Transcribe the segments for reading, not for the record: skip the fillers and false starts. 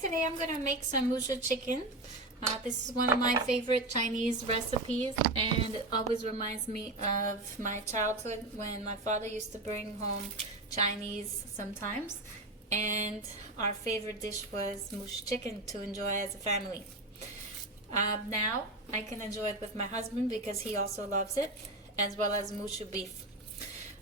today I'm gonna make some mushu chicken. This is one of my favorite Chinese recipes, and it always reminds me of my childhood when my father used to bring home Chinese sometimes, and our favorite dish was mushu chicken to enjoy as a family. Now I can enjoy it with my husband because he also loves it, as well as mushu beef.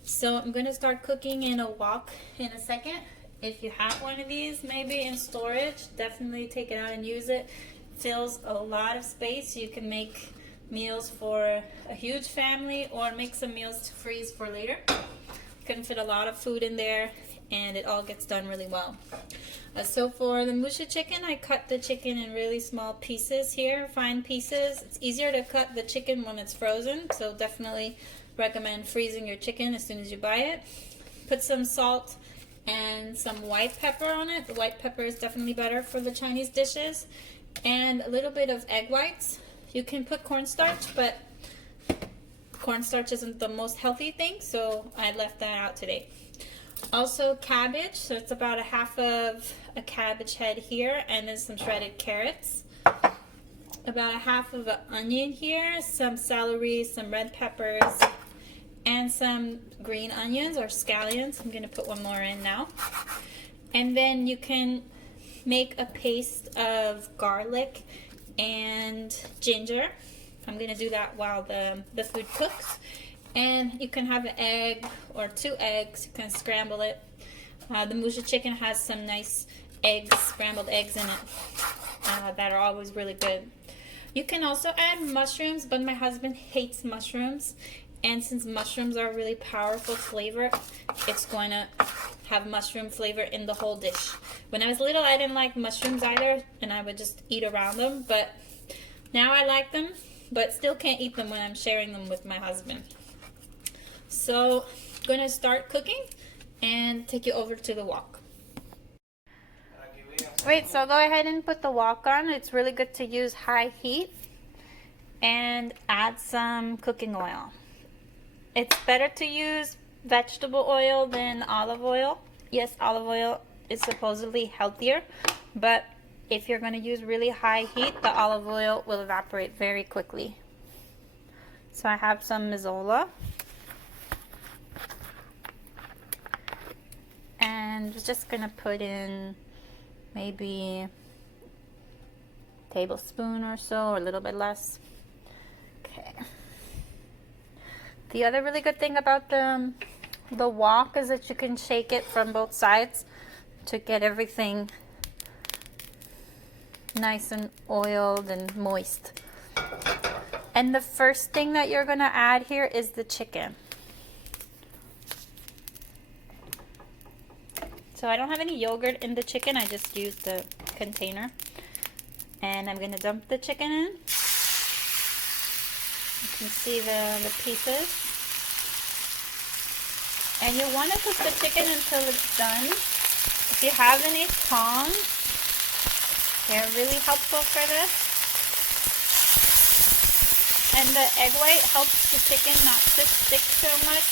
So I'm gonna start cooking in a wok in a second. If you have one of these maybe in storage, definitely take it out and use it. Fills a lot of space. You can make meals for a huge family or make some meals to freeze for later. You can fit a lot of food in there and it all gets done really well. So for the mushu chicken, I cut the chicken in really small pieces here, fine pieces. It's easier to cut the chicken when it's frozen, so definitely recommend freezing your chicken as soon as you buy it. Put some salt and some white pepper on it. The white pepper is definitely better for the Chinese dishes. And a little bit of egg whites. You can put cornstarch, but cornstarch isn't the most healthy thing, so I left that out today. Also cabbage, so it's about a half of a cabbage head here, and then some shredded carrots. About a half of an onion here, some celery, some red peppers, and some green onions or scallions. I'm gonna put one more in now. And then you can make a paste of garlic and ginger. I'm gonna do that while the food cooks. And you can have an egg or 2 eggs. You can scramble it. The mushu chicken has some nice eggs, scrambled eggs in it that are always really good. You can also add mushrooms, but my husband hates mushrooms. And since mushrooms are a really powerful flavor, it's going to have mushroom flavor in the whole dish. When I was little, I didn't like mushrooms either, and I would just eat around them. But now I like them, but still can't eat them when I'm sharing them with my husband. So I'm going to start cooking and take you over to the wok. Wait, so go ahead and put the wok on. It's really good to use high heat and add some cooking oil. It's better to use vegetable oil than olive oil. Yes, olive oil is supposedly healthier, but if you're going to use really high heat, the olive oil will evaporate very quickly. So I have some mazola. And we're just going to put in maybe a tablespoon or so, or a little bit less. Okay. The other really good thing about the wok is that you can shake it from both sides to get everything nice and oiled and moist. And the first thing that you're going to add here is the chicken. So I don't have any yogurt in the chicken, I just used the container. And I'm going to dump the chicken in. You can see the pieces. And you want to cook the chicken until it's done. If you have any tongs, they're really helpful for this. And the egg white helps the chicken not to stick so much.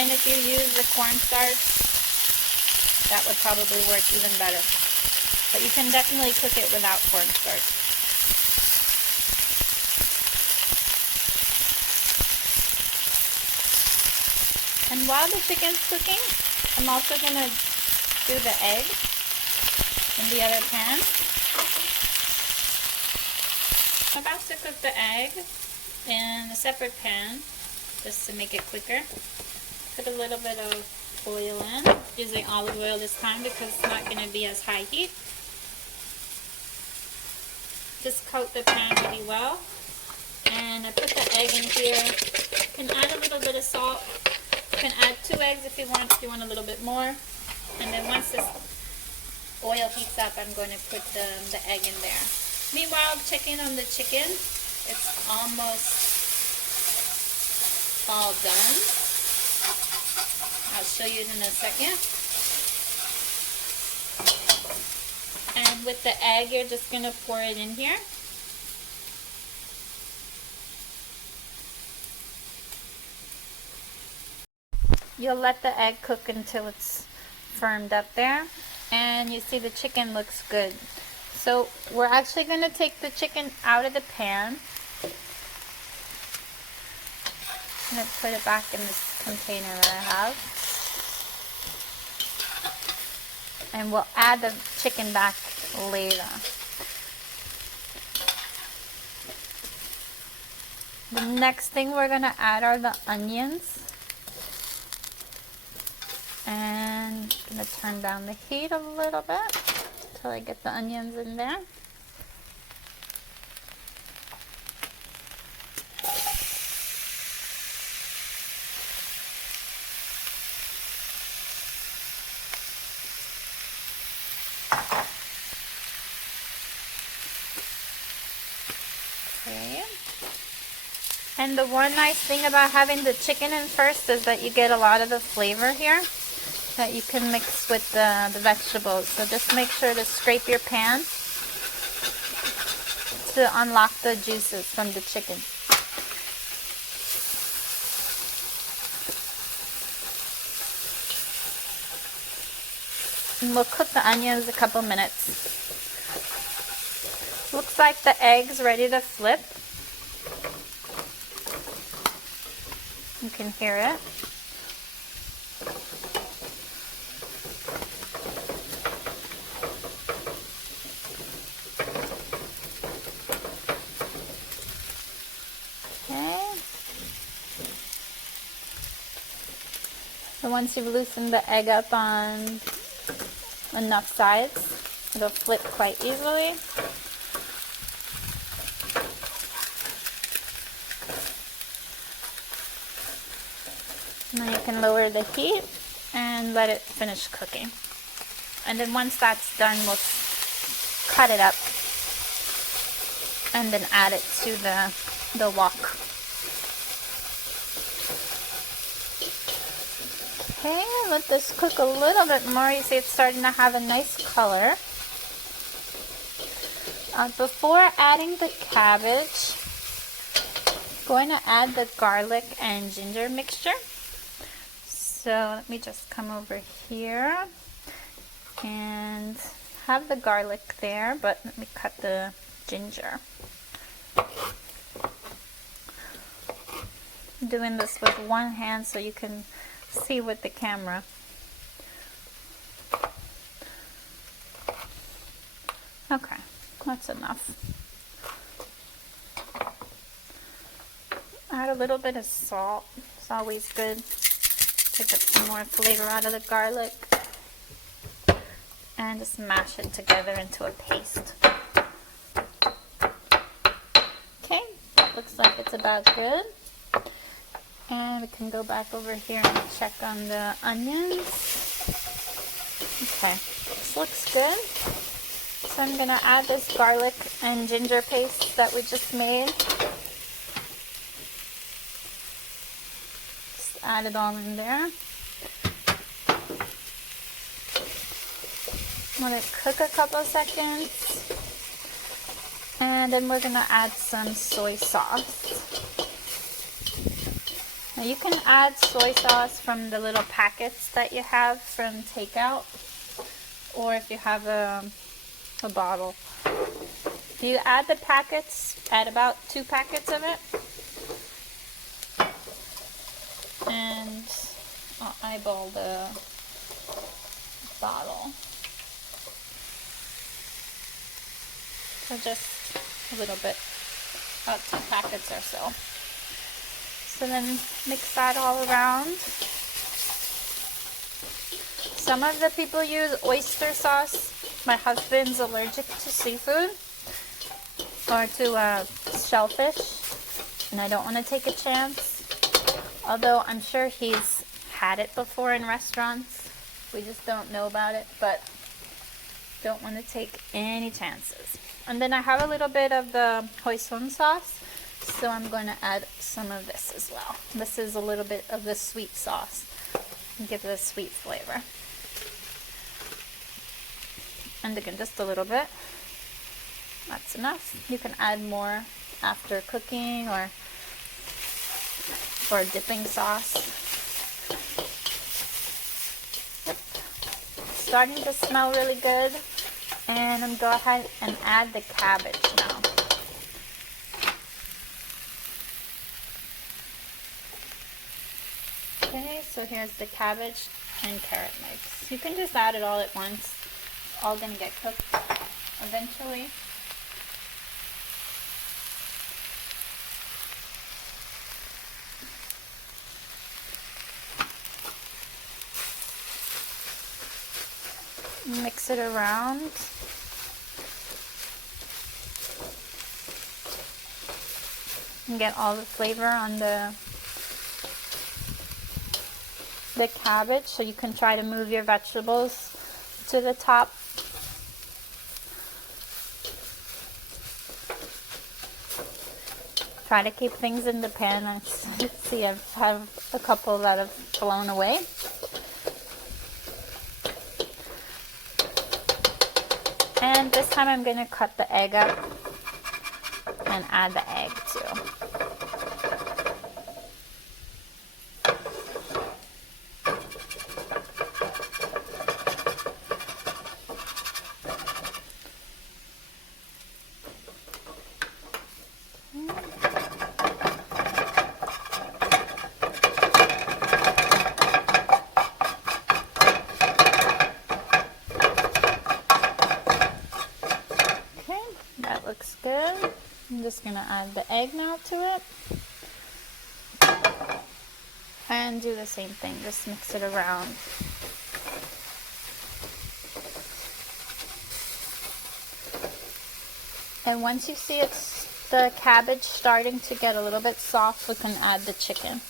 And if you use the cornstarch, that would probably work even better. But you can definitely cook it without cornstarch. And while the chicken's cooking, I'm also going to do the egg in the other pan. I'm about to cook the egg in a separate pan, just to make it quicker. Put a little bit of oil in, using olive oil this time because it's not going to be as high heat. Just coat the pan really well. And I put the egg in here. You can add a little bit of salt. You can add 2 eggs if you want a little bit more. And then once this oil heats up, I'm going to put the egg in there. Meanwhile, checking on the chicken, it's almost all done. I'll show you it in a second. And with the egg, you're just going to pour it in here. You'll let the egg cook until it's firmed up there. and you see the chicken looks good. So we're actually going to take the chicken out of the pan. I'm going to put it back in this container that I have. And we'll add the chicken back later. The next thing we're going to add are the onions. And I'm going to turn down the heat a little bit until I get the onions in there. Okay. And the one nice thing about having the chicken in first is that you get a lot of the flavor here that you can mix with the vegetables. So just make sure to scrape your pan to unlock the juices from the chicken. And we'll cook the onions a couple minutes. Looks like the egg's ready to flip. You can hear it. Okay. So once you've loosened the egg up on enough sides, it'll flip quite easily. And then you can lower the heat and let it finish cooking. And then once that's done, we'll cut it up and then add it to the wok. Okay, let this cook a little bit more. You see it's starting to have a nice color. Before adding the cabbage, I'm going to add the garlic and ginger mixture. So let me just come over here and have the garlic there, but let me cut the ginger. I'm doing this with one hand so you can see with the camera. Okay, that's enough. Add a little bit of salt. It's always good to get some more flavor out of the garlic. And just mash it together into a paste. Okay, that looks like it's about good. And we can go back over here and check on the onions. Okay, this looks good. So I'm going to add this garlic and ginger paste that we just made. Just add it all in there. Let it cook a couple seconds. And then we're going to add some soy sauce. Now you can add soy sauce from the little packets that you have from takeout, or if you have a bottle. If you add the packets, add about 2 packets of it. And I'll eyeball the bottle. So just a little bit, about 2 packets or so. So then mix that all around. Some of the people use oyster sauce. My husband's allergic to seafood or to shellfish, and I don't want to take a chance. Although I'm sure he's had it before in restaurants. We just don't know about it, but don't want to take any chances. And then I have a little bit of the hoisin sauce, so I'm going to add some of this as well. This is a little bit of the sweet sauce. Give it a sweet flavor. And again, just a little bit. That's enough. You can add more after cooking or dipping sauce. Yep. starting to smell really good. And I'm going to go ahead and add the cabbage now. Okay, so here's the cabbage and carrot mix. You can just add it all at once. It's all going to get cooked eventually. Mix it around. And get all the flavor on the cabbage, so you can try to move your vegetables to the top. Try to keep things in the pan. I see I have a couple that have blown away. And this time I'm going to cut the egg up and add the egg too. That looks good. I'm just going to add the egg now to it. And do the same thing, just mix it around. And once you see the cabbage starting to get a little bit soft, we can add the chicken.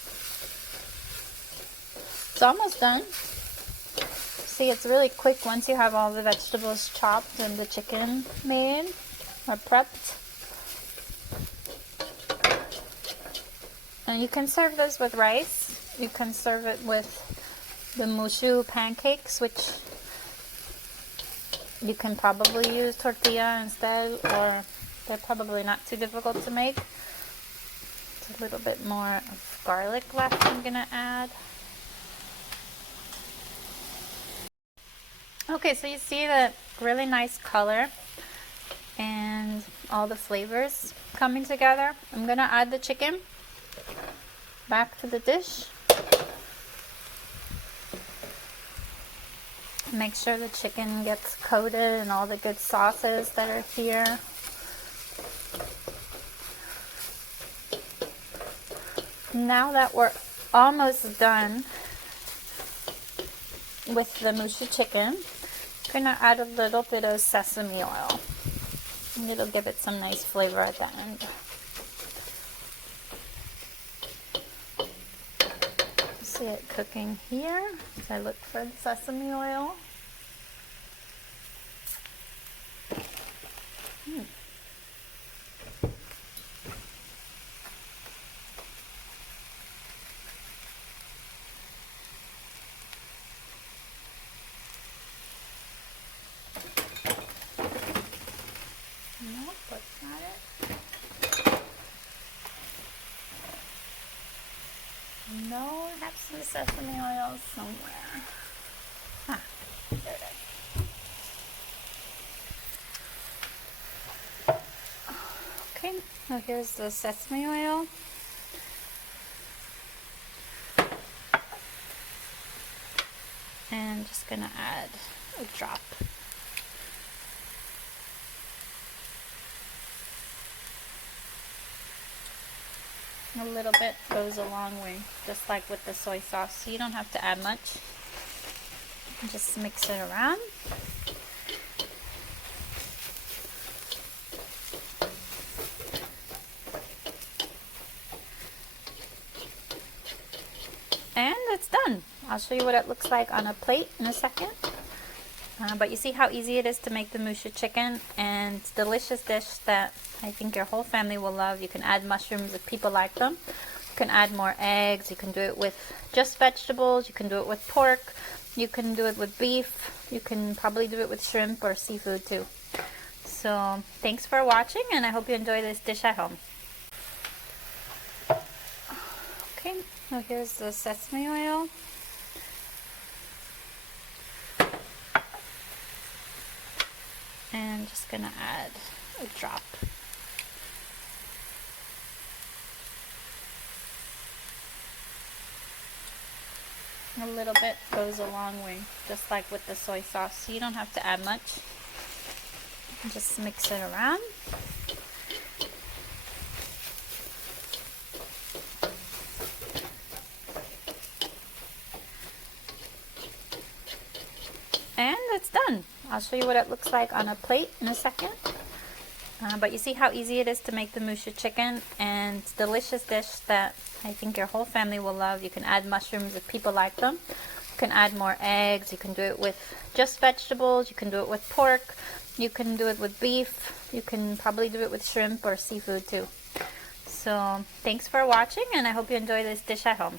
It's almost done. See, it's really quick once you have all the vegetables chopped and the chicken made or prepped. And you can serve this with rice. You can serve it with the mushu pancakes, which you can probably use tortilla instead, or they're probably not too difficult to make. It's a little bit more of garlic left I'm gonna add. Okay, so you see the really nice color and all the flavors coming together. I'm gonna add the chicken back to the dish. Make sure the chicken gets coated in all the good sauces that are here. Now that we're almost done with the mushu chicken, I'm gonna add a little bit of sesame oil. And it'll give it some nice flavor at the end. See it cooking here. So I look for the sesame oil. No, that's not it. No, I have some sesame oil somewhere. Ah, there it is. Okay, now here's the sesame oil. And I'm just gonna add a drop. A little bit goes a long way, just like with the soy sauce. So you don't have to add much. Just mix it around. And it's done. I'll show you what it looks like on a plate in a second. But you see how easy it is to make the mushu chicken, and it's a delicious dish that I think your whole family will love. You can add mushrooms if people like them. You can add more eggs. You can do it with just vegetables. You can do it with pork. You can do it with beef. You can probably do it with shrimp or seafood too. So thanks for watching, and I hope you enjoy this dish at home. Okay, now here's the sesame oil. And I'm just gonna add a drop. A little bit goes a long way, just like with the soy sauce. So you don't have to add much. Just mix it around. And it's done. I'll show you what it looks like on a plate in a second. But you see how easy it is to make the Moo Shu chicken, and it's a delicious dish that I think your whole family will love. You can add mushrooms if people like them. You can add more eggs. You can do it with just vegetables. You can do it with pork. You can do it with beef. You can probably do it with shrimp or seafood too. So thanks for watching, and I hope you enjoy this dish at home.